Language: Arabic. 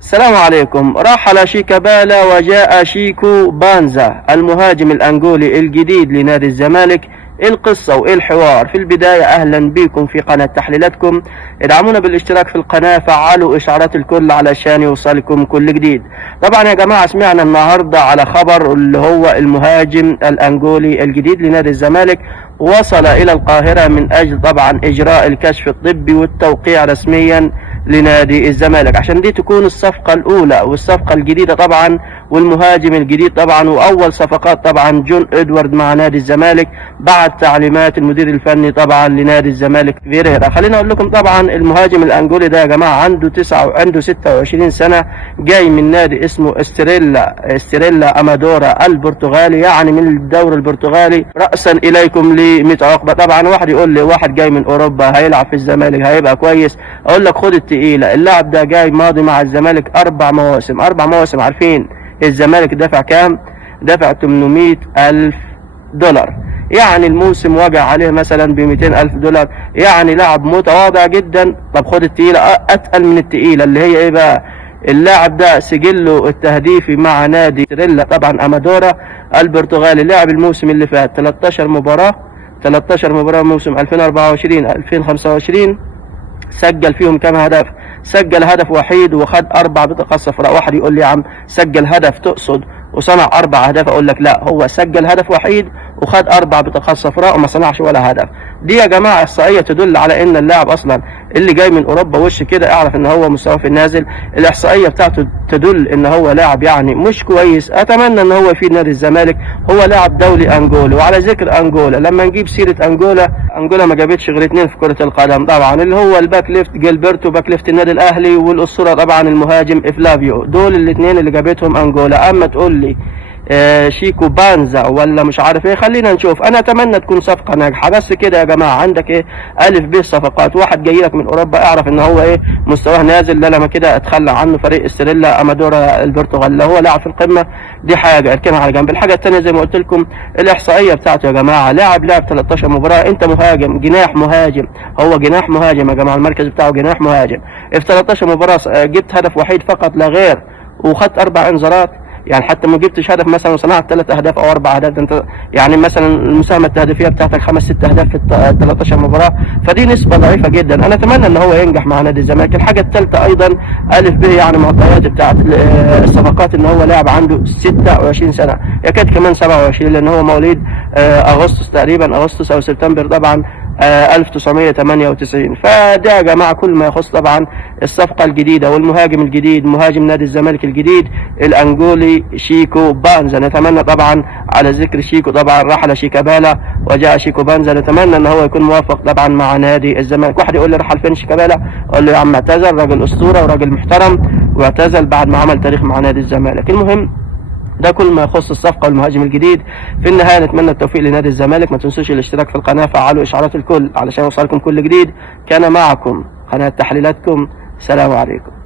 السلام عليكم. رحل شيكابالا وجاء شيكو بانزا المهاجم الأنجولي الجديد لنادي الزمالك. ايه القصة وايه الحوار؟ في البداية اهلا بكم في قناة تحليلاتكم. ادعمونا بالاشتراك في القناة، فعلوا اشعارات الكل علشان يوصلكم كل جديد. طبعا يا جماعة سمعنا النهاردة على خبر اللي هو المهاجم الأنجولي الجديد لنادي الزمالك وصل الى القاهرة من اجل طبعا اجراء الكشف الطبي والتوقيع رسميا لنادي الزمالك، عشان دي تكون الصفقة الأولى والصفقة الجديدة طبعا والمهاجم الجديد طبعا وأول صفقات طبعا جون إدوارد مع نادي الزمالك بعد تعليمات المدير الفني طبعا لنادي الزمالك فيريرا. خلينا أقول لكم طبعا المهاجم الأنجولي ده يا جماعة عنده 26 سنة، جاي من نادي اسمه استريلا أمادورا البرتغالي، يعني من الدوري البرتغالي. رأسا إليكم ل100 عقبة. طبعا واحد يقول لي واحد جاي من أوروبا هيلعب في الزمالك هيبقى كويس، أقول لك خد التقيلة. اللاعب ده جاي ماضي مع الزمالك 4 مواسم. عارفين الزمالك دافع كام؟ دافع 800 ألف دولار، يعني الموسم وجع عليه مثلا ب200 ألف دولار، يعني لاعب متواضع جدا. طب خد التقيلة أتقل من التقيلة اللي هي إيه بقى؟ اللاعب ده سجله التهديفي مع نادي تريلا طبعا أمادورا البرتغالي، لعب الموسم اللي فات 13 مباراة موسم 2024-2025، سجل فيهم كم هدف؟ سجل هدف وحيد وخد 4 بطاقات صفراء. واحد يقول لي يا عم سجل هدف تقصد وصنع 4 أهداف؟ أقول لك لا، هو سجل هدف وحيد وخد 4 بطاقات صفراء وما صنعش ولا هدف. دي يا جماعة إحصائية تدل على إن اللاعب أصلا اللي جاي من أوروبا وش كده اعرف إن هو مستواه في النازل. الإحصائية بتاعته تدل إن هو لاعب يعني مش كويس. أتمنى إن هو يفيد نادي الزمالك. هو لاعب دولي أنجولا. وعلى ذكر أنجولا، لما نجيب سيرة أنجولا ما جابتش غير 2 في كرة القدم طبعا، اللي هو الباك ليفت جيلبرتو باك ليفت النادي الأهلي، والأسطورة طبعا المهاجم إفلافيو. دول الاثنين اللي جابتهم أنجولا. أما تقول لي شيكو بانزا ولا مش عارف ايه، خلينا نشوف. انا اتمنى تكون صفقه ناجحه. بس كده يا جماعه عندك ايه؟ الف ب صفقات. واحد جاي لك من اوروبا اعرف ان هو ايه مستواه نازل. لا لما كده اتخلى عنه فريق استريلا امادورا البرتغال. لو هو لاعب في القمه دي حاجه اركنها على جنب. الحاجه الثانيه زي ما قلت لكم الاحصائيه بتاعته يا جماعه، لعب 13 مباراه. انت مهاجم جناح مهاجم، هو جناح مهاجم يا جماعه، المركز بتاعه جناح مهاجم. في 13 مباراه جبت هدف وحيد فقط لا غير، وخدت 4 انذارات. يعني حتى ما جبتش هدف مثلا وصنعت 3 أهداف او 4 أهداف. انت يعني مثلا المساهمه التهديفيه بتاعتك 5-6 أهداف في 13 مباراه، فدي نسبه ضعيفه جدا. انا اتمنى ان هو ينجح مع نادي الزمالك. الحاجه الثالثه ايضا الف ب يعني معطيات بتاعت الصفقات، ان هو لاعب عنده 26 سنه، يكاد كمان 27 لان هو مواليد اغسطس تقريبا، اغسطس او سبتمبر طبعا 1998. فده يا جماعه كل ما يخص طبعا الصفقه الجديده والمهاجم الجديد، مهاجم نادي الزمالك الجديد الانجولي شيكو بانزا. نتمنى طبعا على ذكر شيكو طبعا رحل شيكابالا وجاء شيكو بانزا، نتمنى ان هو يكون موفق طبعا مع نادي الزمالك. واحد يقول لي رحل فين شيكابالا؟ اقول له يا عم اعتزل، راجل اسطوره وراجل محترم، واعتزل بعد ما عمل تاريخ مع نادي الزمالك. المهم ده كل ما يخص الصفقة والمهاجم الجديد. في النهاية نتمنى التوفيق لنادي الزمالك. ما تنسوش الاشتراك في القناة، فعلوا إشعارات الكل علشان يوصلكم كل جديد. كان معكم قناة تحليلاتكم. سلام عليكم.